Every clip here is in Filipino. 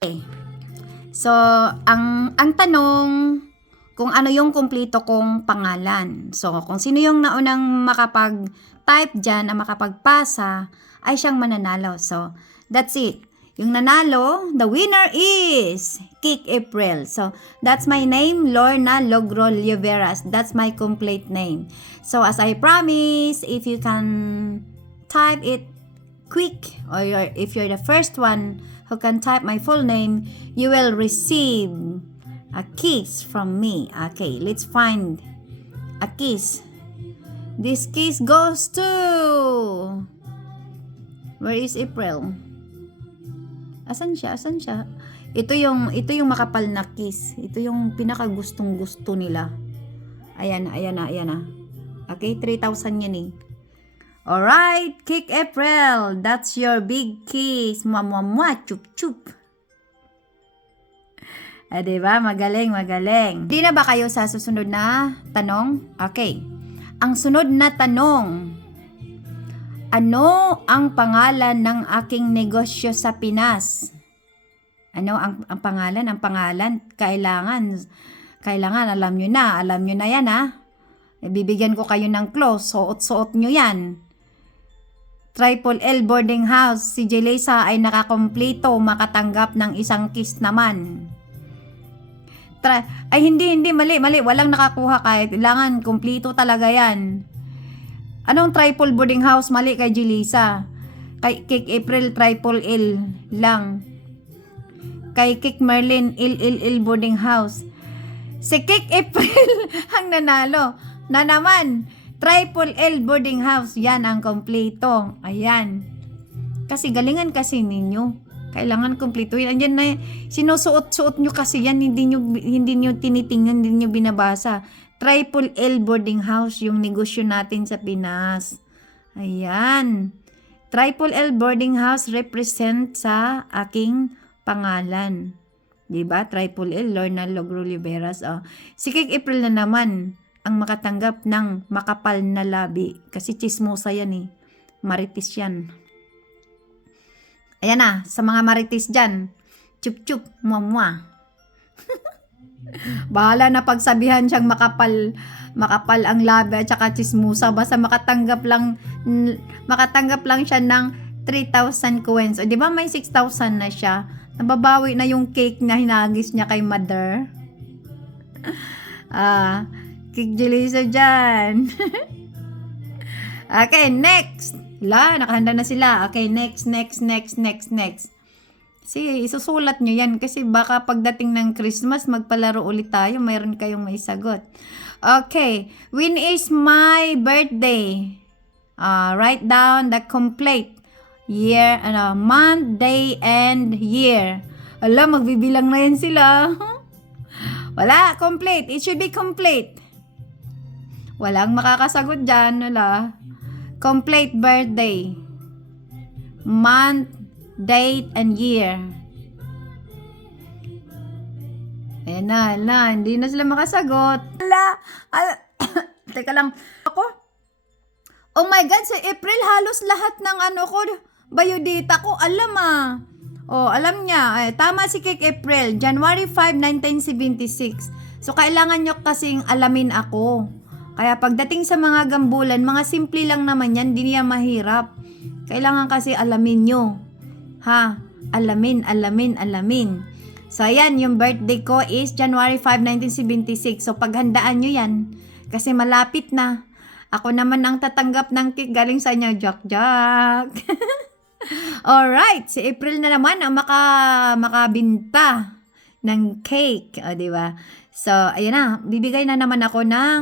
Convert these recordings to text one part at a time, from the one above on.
Okay. So, ang tanong, kung ano yung kumpleto kong pangalan. So, kung sino yung naunang makapag-type dyan na makapagpasa, ay siyang mananalo. So, that's it. Yung nanalo, the winner is Kik April. So, that's my name, Lorna Logro Lleveras. That's my complete name. So, as I promise, if you can type it quick, or if you're the first one who can type my full name, you will receive a kiss from me. Okay, let's find a kiss. This kiss goes to... Where is April? Asan siya? Asan siya? Ito yung makapal na kiss. Ito yung pinakagustong-gusto nila. Ayan na. Okay, 3,000 yan eh. Alright, Kik April, that's your big kiss. Mwah, chup, chup. Diba? Magaling. Di na ba kayo sa susunod na tanong? Okay. Ang sunod na tanong, ano ang pangalan ng aking negosyo sa Pinas? Ano ang pangalan? Ang pangalan, kailangan alam nyo na yan ha. Bibigyan ko kayo ng close, suot nyo yan. Triple L boarding house, si Jelisa ay nakakompleto, makatanggap ng isang kiss naman. Hindi, mali, walang nakakuha kahit kailangan, kompleto talaga yan. Anong triple boarding house? Mali kay Jelisa. Kay Kik April, triple L lang. Kay Kik Merlin, L boarding house. Si Kik April ang nanalo. Na naman, triple L boarding house, yan ang kompleto. Ayan. Kasi galingan kasi ninyo. Kailangan kompleto yan. Andyan na, sinusuot-suot nyo kasi yan, hindi nyo tinitingnan, hindi nyo binabasa. Triple L boarding house, yung negosyo natin sa Pinas. Ayan. Triple L boarding house represent sa aking pangalan. Diba? Triple L, Lorna Logro Liberas. Oh. Si Kik April na naman ang makatanggap ng makapal na labi. Kasi chismosa yan eh. Maritis yan. Ayan na, sa mga maritis dyan. Chup chup, muah. Bahala na pagsabihan siyang makapal ang labi at saka chismosa. Basta makatanggap lang siya ng 3,000 coins. O di ba may 6,000 na siya? Nababawi na yung cake na hinagis niya kay mother. Kik Jelisa dyan. Okay, next. Nakahanda na sila. Okay, next. Sige, isusulat nyo yan kasi baka pagdating ng Christmas, magpalaro ulit tayo. Mayroon kayong maisagot. Okay, when is my birthday? Write down the complete year, month, day, and year. Magbibilang na yan sila. Wala, complete. It should be complete. Walang makakasagot dyan. Complete birthday. Month, date, and year. Ayan na. Hindi na sila makasagot. Teka lang. Ako? Oh my God, sa April, halos lahat ng biodata ko, alam alam niya. Tama si Kik April. January 5, 1976. So, kailangan nyo kasing alamin ako. Kaya pagdating sa mga gambulan, mga simple lang naman yan, hindi niya mahirap. Kailangan kasi alamin nyo. Ha? Alamin. So, ayan, yung birthday ko is January 5, 1976. So, paghandaan nyo yan. Kasi malapit na. Ako naman ang tatanggap ng cake galing sa inyo, Jack. Alright, si April na naman ang makabinta ng cake. O, diba? So, ayan na. Bibigay na naman ako ng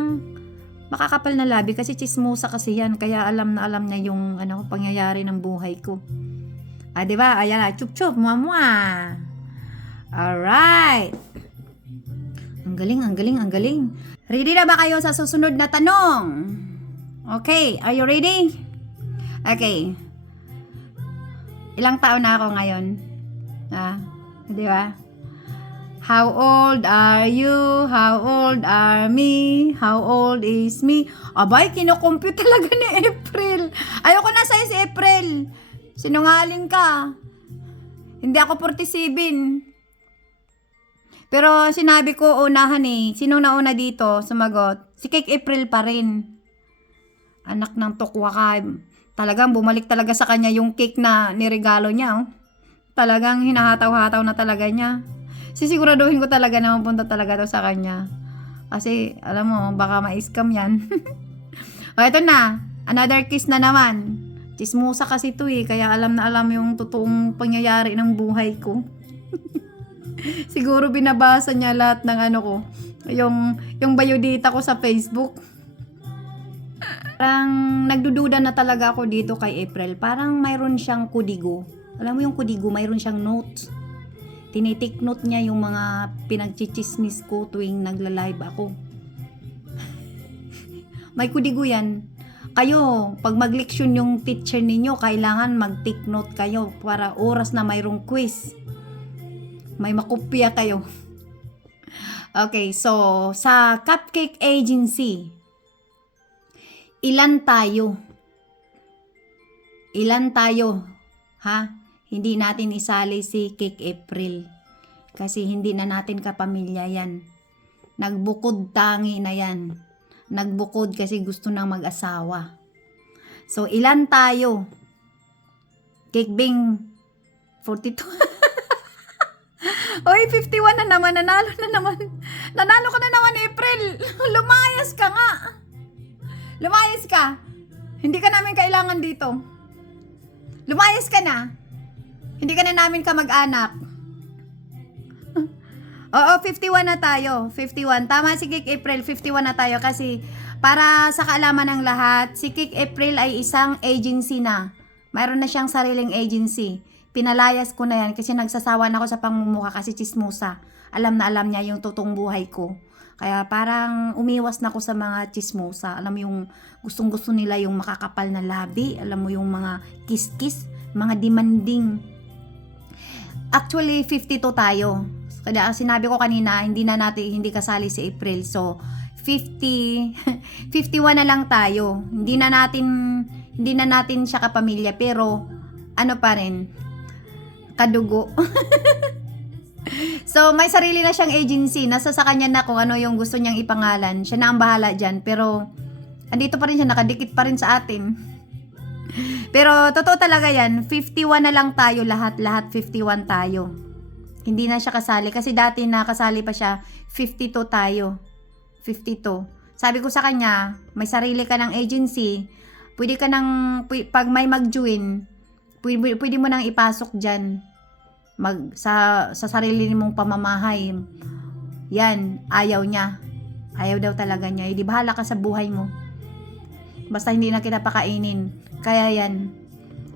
makakapal na labi kasi chismosa kasi yan. Kaya alam niya yung pangyayari ng buhay ko. Diba? Ayan na. Chup chup. Muah. Alright. Ang galing. Ready na ba kayo sa susunod na tanong? Okay. Are you ready? Okay. Ilang taon na ako ngayon? Diba? How old are you? How old are me? How old is me? Abay, kinukompute talaga ni April. Ayoko na sa'yo si April. Sinungaling ka. Hindi ako 47. Pero sinabi ko unahan eh. Sinong nauna dito? Sumagot. Si Cake April pa rin. Anak ng tukwa ka. Talagang bumalik talaga sa kanya yung cake na niregalo niya. Oh. Talagang hinahataw-hataw na talaga niya. Sisiguraduhin ko talaga na mapunta talaga to sa kanya. Kasi, alam mo, baka ma-scam yan. O, ito na. Another kiss na naman. Chismosa kasi to eh. Kaya alam na alam yung totoong pangyayari ng buhay ko. Siguro binabasa niya lahat ng ano ko. Yung biodata ko sa Facebook. Parang nagdududa na talaga ako dito kay April. Parang mayroon siyang kudigo. Alam mo yung kudigo, mayroon siyang notes. Tinitik note niya yung mga pinagchichismis ko tuwing nagla-live ako. May kudigo yan. Kayo, pag mag-leksyon yung teacher ninyo, kailangan mag-take note kayo para oras na mayroong quiz. May makopya kayo. Okay, so sa Cupcake Agency, ilan tayo? Ilan tayo? Ha? Hindi natin isali si Cake April. Kasi hindi na natin kapamilya yan. Nagbukod tangi na yan. Nagbukod kasi gusto nang mag-asawa. So, ilan tayo? Cake Bing, 42. Oy, 51 na naman. Nanalo na naman. Nanalo ka na naman, April. Lumayas ka nga. Lumayas ka. Hindi ka namin kailangan dito. Lumayas ka na. Hindi ka na namin kamag-anak. Oo, 51 na tayo. 51. Tama si Cake April, 51 na tayo kasi para sa kaalaman ng lahat, si Cake April ay isang agency na. Mayroon na siyang sariling agency. Pinalayas ko na yan kasi nagsasawa na ako sa pangmumukha kasi chismosa. Alam na alam niya yung totoong buhay ko. Kaya parang umiwas na ako sa mga chismosa. Alam mo yung gustong-gusto nila yung makakapal na labi. Alam mo yung mga kiss-kiss, mga demanding. Actually, 52 tayo. Kaya sinabi ko kanina, hindi kasali si April. So, 51 na lang tayo. Hindi na natin siya kapamilya pero ano pa rin, kadugo. So, may sarili na siyang agency. Nasa sa kanya na kung ano yung gusto niyang ipangalan. Siya na ang bahala dyan. Pero, andito pa rin siya, nakadikit pa rin sa atin. Pero, totoo talaga yan. 51 na lang tayo lahat 51 tayo. Hindi na siya kasali. Kasi dati nakasali pa siya, 52 tayo. 52. Sabi ko sa kanya, may sarili ka ng agency. Pwede ka nang, pag may mag-join, pwede mo nang ipasok dyan. Sa sarili mong pamamahay. Yan, ayaw niya. Ayaw daw talaga niya. Di bahala ka sa buhay mo. Basta hindi na kita pakainin. Kaya yan,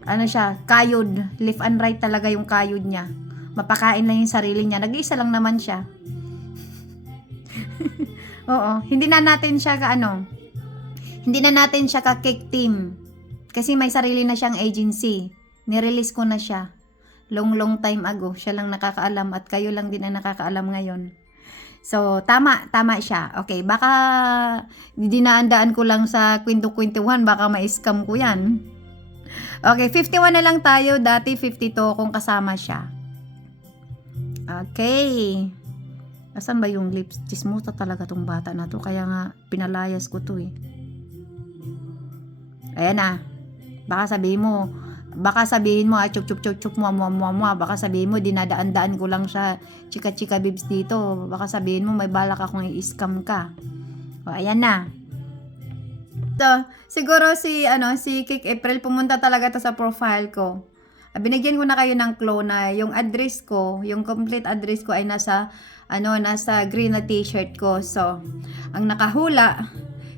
ano siya, kayod. Left and right talaga yung kayod niya. Mapakain lang yung sarili niya. Nag-iisa lang naman siya. Oo, hindi na natin siya hindi na natin siya ka-cake team. Kasi may sarili na siyang agency. Nirelease ko na siya. Long time ago. Siya lang nakakaalam at kayo lang din ang nakakaalam ngayon. So, tama siya. Okay, baka dinaan-daan ko lang sa kwento-kwentuhan. Baka ma-scam ko yan. Okay, 51 na lang tayo. Dati 52 kung kasama siya. Okay. Asan ba yung lips? Chismosa talaga tong bata na to. Kaya nga, pinalayas ko to eh. Ayan na. Baka sabihin mo, chup mo, baka sabihin mo, dinadaan-daan ko lang siya, chika-chika bibs dito. Baka sabihin mo, may balak akong i-scam ka. O, ayan na. So, siguro si Cake April, pumunta talaga to sa profile ko. Binigyan ko na kayo ng clue na yung address ko, yung complete address ko ay nasa green na t-shirt ko. So, ang nakahula,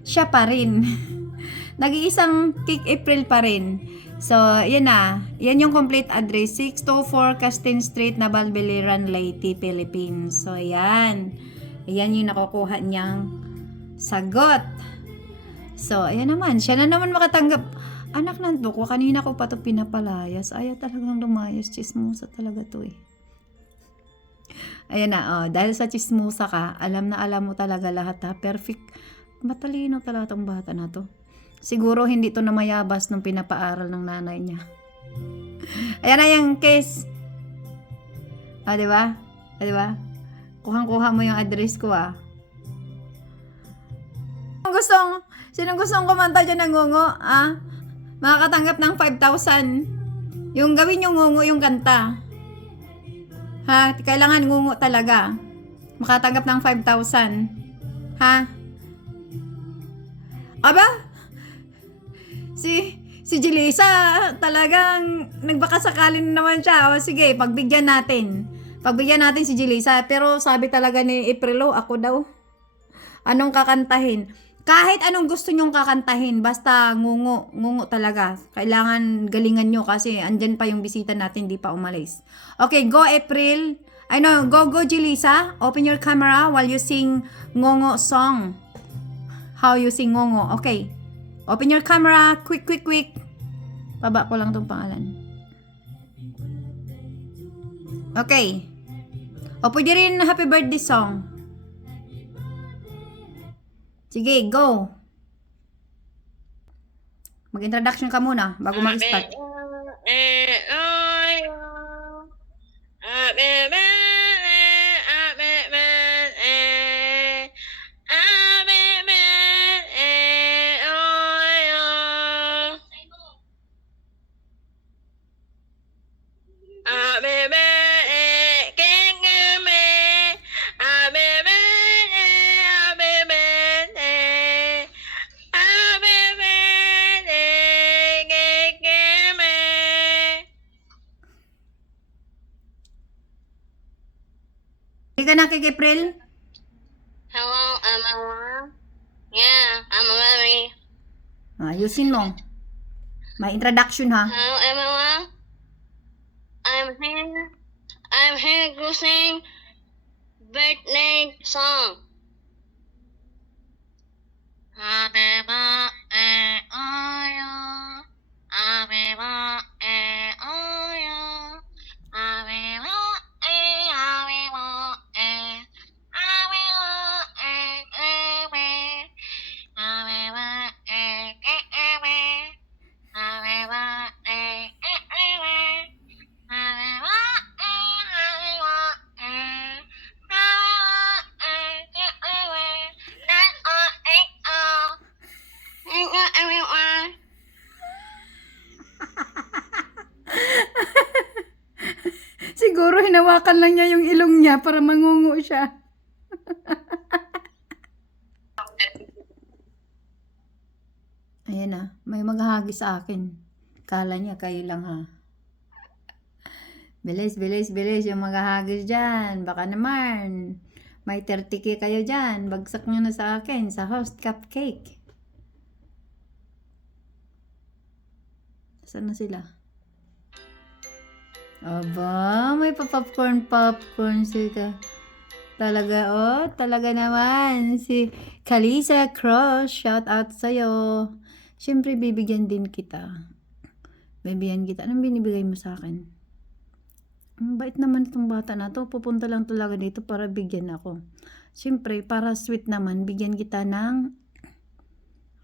siya pa rin. Nag-iisang Cake April pa rin. So, yan na. Yan yung complete address. 624 Castin Street, Nabalbiliran, Leyte, Philippines. So, yan. Yan yung nakukuha niyang sagot. So, ayan naman. Siya na naman makatanggap. Anak ng duko, kanina ko pa ito pinapalayas. Ayaw talagang lumayas. Chismosa talaga to eh. Ayan na. Oh, dahil sa chismosa ka, alam na alam mo talaga lahat ha. Perfect. Matalino talaga tong bata na to. Siguro hindi to na mayabas nung pinapaaral ng nanay niya. Ayan na yung case. Di ba? Di ba? Kuhang-kuha mo yung address ko, Sinong gustong kumanta dyan ng ngungo, makakatanggap ng 5,000. Yung gawin yung ngungo yung kanta. Kailangan ngungo talaga. Makatanggap ng 5,000. Aba? Si Jelisa, talagang nagbakasakali na naman siya. O sige, pagbigyan natin. Pagbigyan natin si Jelisa. Pero sabi talaga ni Aprilo, ako daw. Anong kakantahin? Kahit anong gusto nyong kakantahin, basta ngungo. Ngungo talaga. Kailangan galingan nyo kasi andyan pa yung bisita natin, di pa umalis. Okay, go April. Go Jelisa. Open your camera while you sing ngungo song. How you sing ngungo. Okay. Open your camera. Quick. Baba ko lang tong pangalan. Okay. O pwede rin happy birthday song. Sige, go. Mag-introduction ka muna bago mag-start. Hindi ka nakik-April? Hello, Mama. Yeah, I'm a mommy. Ayusin mo. May introduction ha. Hello, everyone. I'm here to sing birthday song. Happy birthday, oh yeah. Happy birthday, oh yeah. Happy birthday, happy birthday. Happy birthday, baby. Happy birthday, baby. Happy birthday, baby. Happy birthday, happy birthday. Happy birthday, that's all. Thank you, everyone. Siguro hinawakan lang niya yung ilong niya para mangungo siya. Ayan na, may maghahagis sa akin. Kala niya kayo lang ha. Bilis yung maghahagis dyan. Baka naman, may 30k kayo dyan. Bagsak nyo na sa akin sa host cupcake. Saan na sila? Aba, may popcorn sila. Talaga naman. Si Kalisa Cross, shout out sa'yo. Siyempre, bibigyan din kita. Bibigyan kita. Anong binibigay mo sa akin? Ang bait naman itong bata na to. Pupunta lang talaga dito para bigyan ako. Siyempre, para sweet naman, bigyan kita ng,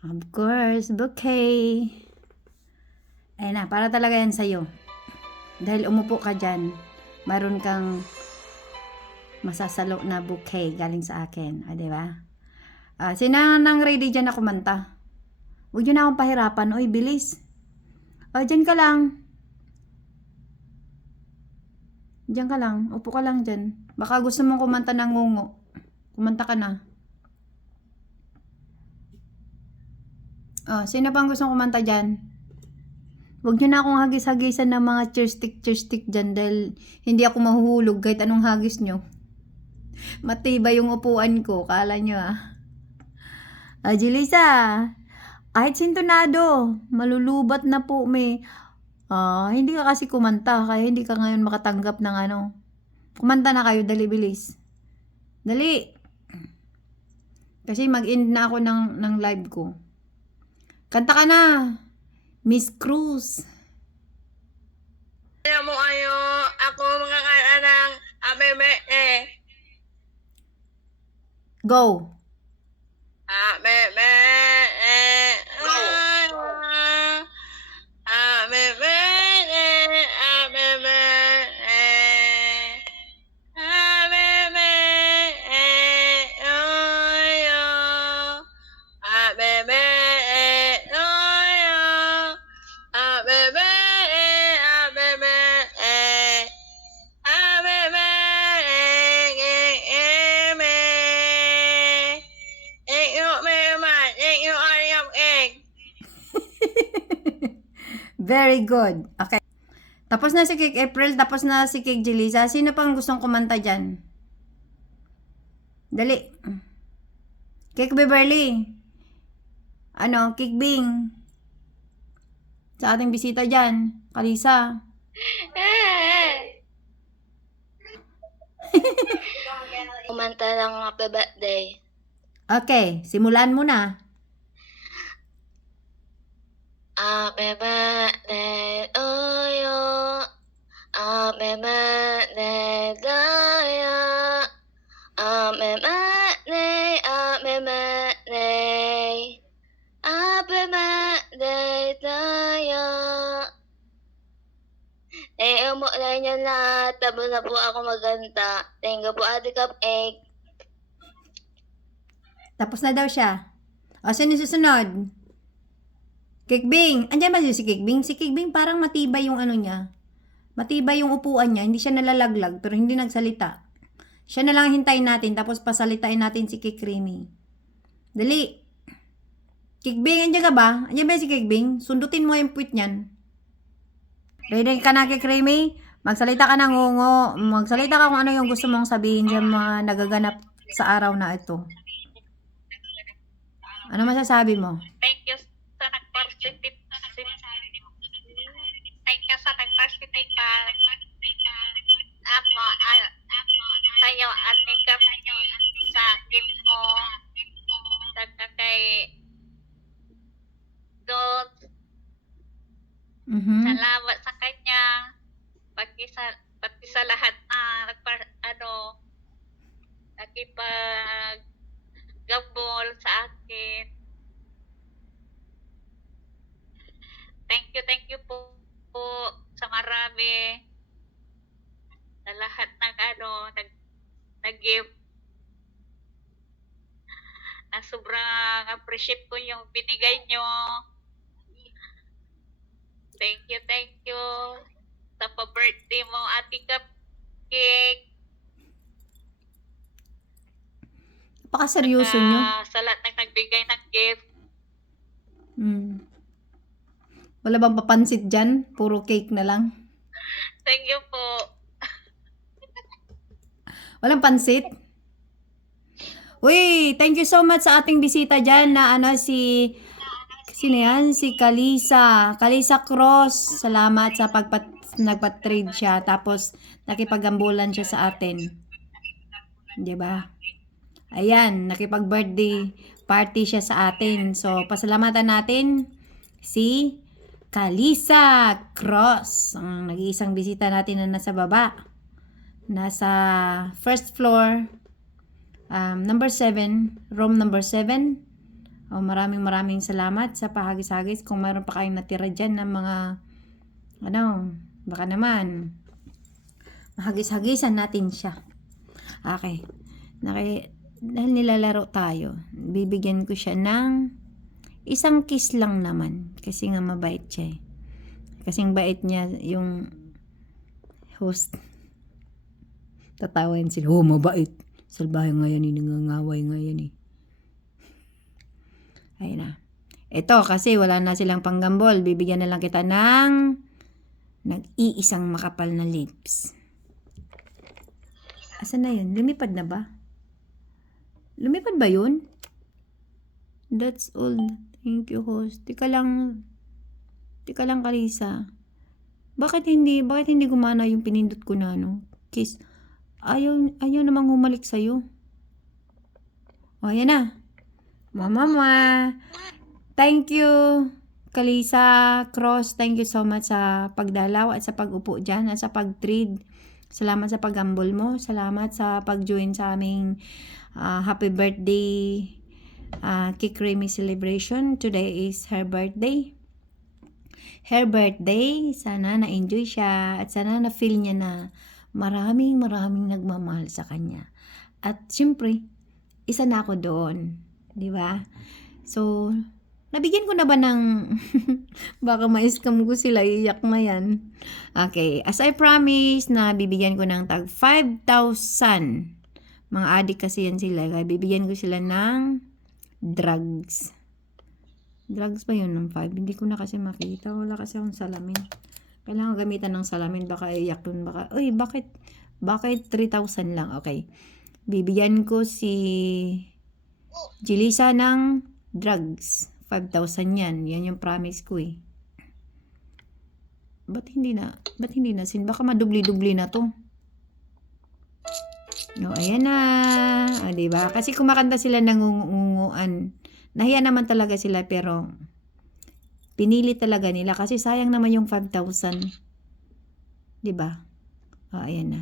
of course, bouquet. Ayun na, para talaga yan sa'yo. Dahil umupo ka dyan, mayroon kang masasalo na bouquet galing sa akin. Diba? Sino nang ready dyan na kumanta? Huwag nyo na akong pahirapan. Oy, bilis. Dyan ka lang. Diyan ka lang. Upo ka lang dyan. Baka gusto mong kumanta ng ngungo. Kumanta ka na. Sino pang gustong kumanta dyan? Huwag nyo na akong hagis-hagisan ng mga cheerstick dyan dahil hindi ako mahuhulog kahit anong hagis nyo. Matibay yung upuan ko. Kala nyo Jelisa, kahit sintonado, malulubat na po may. Hindi ka kasi kumanta kaya hindi ka ngayon makatanggap ng ano. Kumanta na kayo, dali bilis. Dali. Kasi mag-end na ako ng live ko. Kanta ka na. Miss Cruz. Kaya mo ako mga kanang abebe Go. abebe go abebe abebe Very good. Okay. Tapos na si Cake April, tapos na si Cake Jelisa. Sino pang gustong kumanta dyan? Dali. Cake Beverly. Cake Bing. Sa ating bisita dyan. Kalisa. Kumanta ng happy birthday. Okay, simulan mo na. Happy birthday to you. Happy birthday to you. Happy birthday, happy birthday. Happy birthday to you. Mo na niyo lahat. Tapos na po ako maganta. Thank you po, Ate Cupcake. Tapos na daw siya. O, sino susunod? Cake Bing. Andiyan ba si Cake Bing? Si Cake Bing parang matibay yung ano niya. Matibay yung upuan niya. Hindi siya nalalaglag, pero hindi nagsalita. Siya na lang hintayin natin, tapos pasalitain natin si Cake Creamy. Dali. Cake Bing, andiyan ka ba? Andiyan ba si Cake Bing? Sundutin mo yung puwit niyan. Ready ka na, Cake Creamy? Magsalita ka ng ngungo. Magsalita ka kung ano yung gusto mong sabihin sa mga nagaganap sa araw na ito. Ano masasabi mo? Thank you sa nag-participate. Thank you sa nag-participate Apo, sa'yo, Ate Cupcake, sa gift mo, sa kay Dot, Mhm. salamat sa kanya, pati sa lahat na nakipag-gambol sa akin. Thank you po sa marami. Sa lahat ng nag-give. Sobrang appreciate ko yung binigay nyo. Thank you. Sa pa-birthday mo, Ate Cupcake. Napaka-seryoso nyo. Sa lahat ng nagbigay ng gift. Wala bang papansit dyan? Puro cake na lang. Thank you po. Walang pansit? Uy, thank you so much sa ating bisita dyan na sino yan? Si Kalisa. Kalisa Cross. Salamat sa nagpa-trade siya. Tapos, nakipag-gambulan siya sa atin. Diba? Ayan, nakipag-birthday party siya sa atin. So, pasalamatan natin si Kalisa Cross. Ang nag-iisang bisita natin na nasa baba. Nasa first floor, number 7, room number 7. Maraming salamat sa pahagis-hagis. Kung mayroon pa kayong natira dyan ng mga, baka naman, mahagis-hagisan natin siya. Okay. Dahil nilalaro tayo, bibigyan ko siya ng isang kiss lang naman. Kasi nga mabait siya eh. Kasing bait niya yung host. Tatawain sila, mabait. Salbahe nga yan, nangangaway nga yan eh. Ayun na. Ito, kasi wala na silang panggambol. Bibigyan na lang kita ng nag-iisang makapal na lips. Asan na yun? Lumipad na ba? Lumipad ba yun? That's all. Thank you, host. Tika lang, Kalisa. Bakit hindi gumana yung pinindot ko na, kiss? Ayaw namang humalik sa'yo. Ayan na. Mama. Thank you, Kalisa Cross. Thank you so much sa pagdalaw at sa pag-upo dyan at sa pag-trade. Salamat sa pag-gambol mo. Salamat sa pag-join sa aming happy birthday Cake Creamy celebration. Today is her birthday. Sana na-enjoy siya at sana na-feel niya na maraming nagmamahal sa kanya. At syempre, isa na ako doon. Di ba? So, nabigyan ko na ba ng baka ma-scam ko sila, iyak na yan. Okay, as I promised na bibigyan ko ng tag 5,000. Mga adik kasi yan sila. Kaya bibigyan ko sila ng drugs. Drugs ba yun ng 5? Hindi ko na kasi makita. Wala kasi akong salamin. Kailangan gamitan ng salamin. Baka iyak dun. Baka, uy, bakit 3,000 lang? Okay. Bibigyan ko si Jelisa ng drugs. 5,000 yan. Yan yung promise ko eh. Ba't hindi na sin? Baka madubli-dubli na to. No, ayan na. Ah, diba? Kasi kumakanta sila ng ngunguan. Nahiya naman talaga sila pero pinili talaga nila kasi sayang naman yung 5,000. Diba? Oh, ayan na.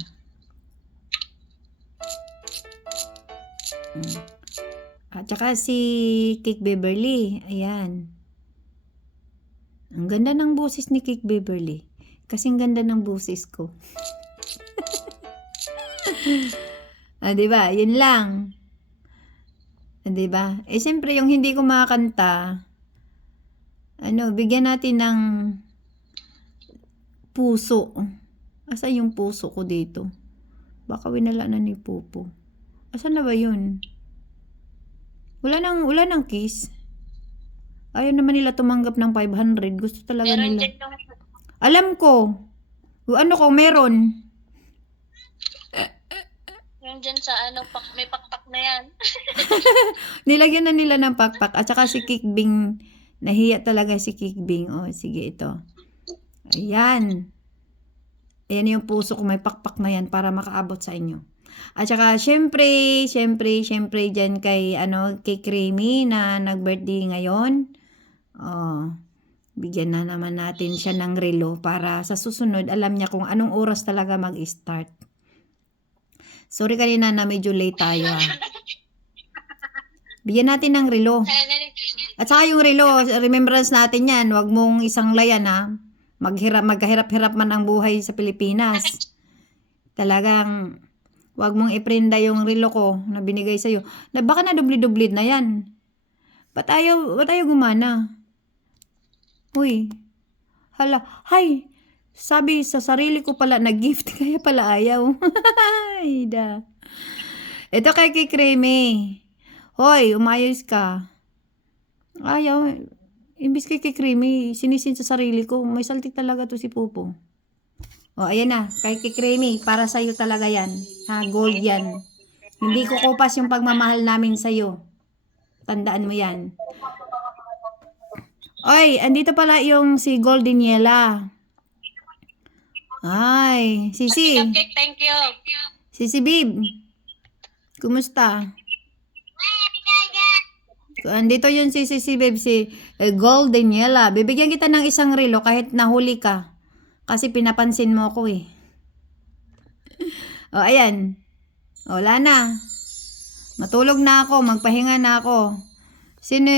At saka si Cake Beverly. Ayan. Ang ganda ng boses ni Cake Beverly. Kasing ganda ng boses ko. Ah, diba? Yun lang. Ah, diba? Eh, siyempre, yung hindi ko makakanta, bigyan natin ng puso. Asa yung puso ko dito? Baka winala na ni Popo. Asa na ba yun? Wala nang kiss. Ayaw naman nila tumanggap ng 500. Gusto talaga Meron nila. dyan yung... Alam ko. Ano ko, meron. Yung dyan sa may pakpak na yan. Nilagyan na nila ng pakpak. At saka si Kikbing, nahiya talaga si Kikbing. O, sige ito. Ayan. Ayan yung puso ko. May pakpak na yan para makaabot sa inyo. At saka, syempre, dyan kay Creamy na nag-birthday ngayon. Oh, bigyan na naman natin siya ng relo para sa susunod, alam niya kung anong oras talaga mag-start. Sorry kanina na medyo late tayo ha. Bigyan natin ng relo. At saka yung relo, remembrance natin yan. Huwag mong isang layan ha. Magkahirap-hirap man ang buhay sa Pilipinas. Talagang, huwag mong iprenda yung relo ko na binigay sa'yo. Baka na dubli-dubli na yan. Ba't ayaw gumana? Uy, hala, hay, sabi sa sarili ko pala na gift, kaya pala ayaw. Ay, da. Ito kay Creamy. Hoy, umayos ka. Ayaw, imbis kay Creamy, sinisin sa sarili ko, may saltik talaga to si Popo. O, ayan na, kay Creamy, para sa'yo talaga yan. Ha, gold yan. Hindi ko kupas yung pagmamahal namin sa'yo. Tandaan mo yan. Oy, andito pala yung si Goldeniela. Ay, Sisi. Cupcake, thank you. Sisi Bib. Kumusta? Andito yun si Sisi Bib, si Goldeniela. Bibigyan kita ng isang relo kahit nahuli ka. Kasi pinapansin mo ako eh. O, ayan. O, wala na. Matulog na ako, magpahinga na ako. Sino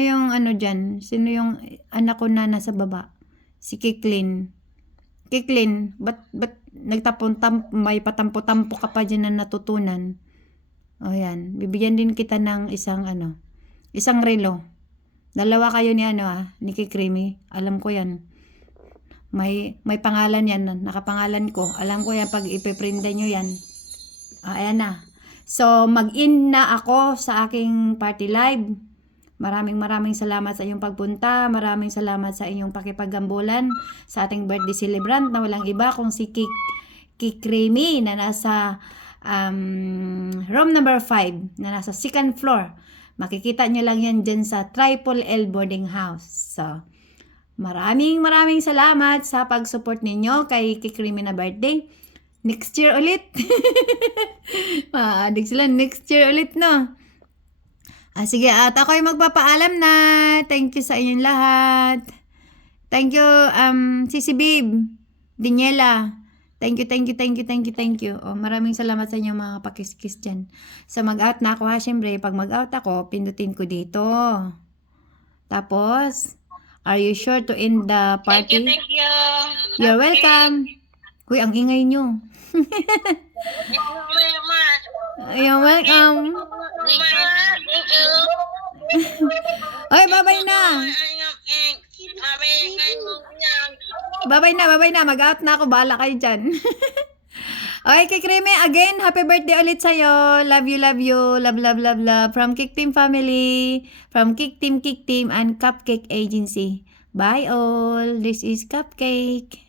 yung dyan? Sino yung anak ko na nasa baba? Si Kiklin. Kiklin, ba't may patampo-tampo ka pa dyan na natutunan? O yan, bibigyan din kita ng isang relo. Dalawa kayo ni Kikrimi. Alam ko yan. May pangalan yan, nakapangalan ko. Alam ko yan pag ipiprinda nyo yan. Ayan na. So, mag-in na ako sa aking party live. Maraming salamat sa iyong pagpunta. Maraming salamat sa inyong pakipaggambulan sa ating birthday celebrant na walang iba kung si Kikrimi na nasa room number 5 na nasa second floor. Makikita nyo lang yan dyan sa Triple L Boarding House. So, maraming salamat sa pag-support ninyo kay Kikrimi na birthday. Next year ulit. Maadik sila. Next year ulit, no? Sige, at ako'y magpapaalam na. Thank you sa inyong lahat. Thank you, Sisi Bib. Daniela. Thank you. Oh, maraming salamat sa inyong mga pakiskis dyan. So, mag-out na ako ha. Siyempre, pag mag-out ako, pindutin ko dito. Tapos, are you sure to end the party? Thank you. You're welcome. Uy, ang ingay nyo. You're welcome. Thank you. Ay, babay na. Babay na. Mag-out na ako. Bahala kayo dyan. Okay, Kik Reme, again, happy birthday ulit sa'yo. Love you, love you. Love, love, love, love. From Kik Team Family, from Kik Team, and Cupcake Agency. Bye all. This is Cupcake.